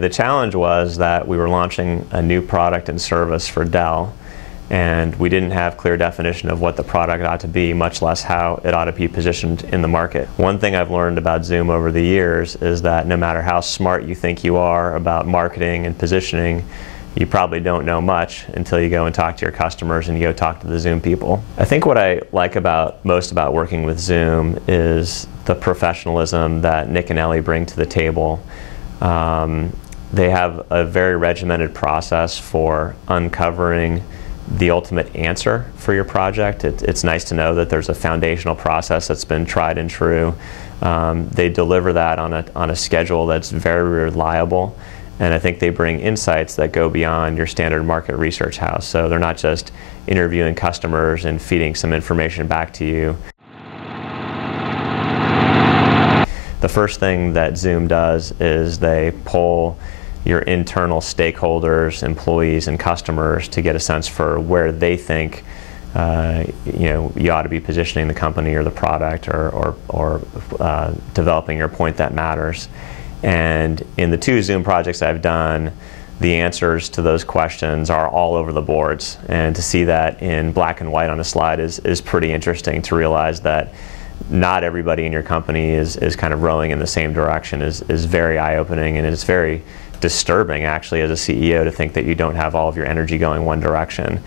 The challenge was that we were launching a new product and service for Dell, and we didn't have clear definition of what the product ought to be, much less how it ought to be positioned in the market. One thing I've learned about Zoom over the years is that no matter how smart you think you are about marketing and positioning, you probably don't know much until you go and talk to your customers and you go talk to the Zoom people. I think what I like most about working with Zoom is the professionalism that Nick and Ellie bring to the table. They have a very regimented process for uncovering the ultimate answer for your project. It's nice to know that there's a foundational process that's been tried and true. They deliver that on a schedule that's very reliable, and I think they bring insights that go beyond your standard market research house. So they're not just interviewing customers and feeding some information back to you. The first thing that Zoom does is they poll your internal stakeholders, employees, and customers to get a sense for where they think you ought to be positioning the company or the product or developing your point that matters. And in the 2 Zoom projects I've done, the answers to those questions are all over the boards. And to see that in black and white on a slide is pretty interesting, to realize that not everybody in your company is kind of rowing in the same direction is very eye-opening, and it's very disturbing actually as a CEO to think that you don't have all of your energy going one direction.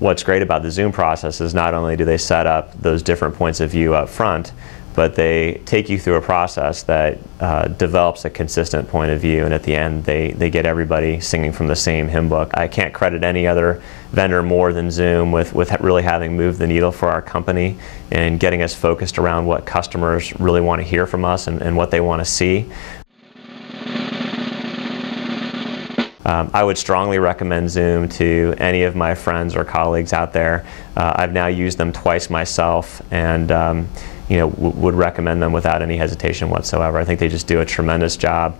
What's great about the Zoom process is not only do they set up those different points of view up front, but they take you through a process that develops a consistent point of view, and at the end they get everybody singing from the same hymn book. I can't credit any other vendor more than Zoom with really having moved the needle for our company and getting us focused around what customers really want to hear from us and what they want to see. I would strongly recommend Zoom to any of my friends or colleagues out there. I've now used them twice myself, and would recommend them without any hesitation whatsoever. I think they just do a tremendous job.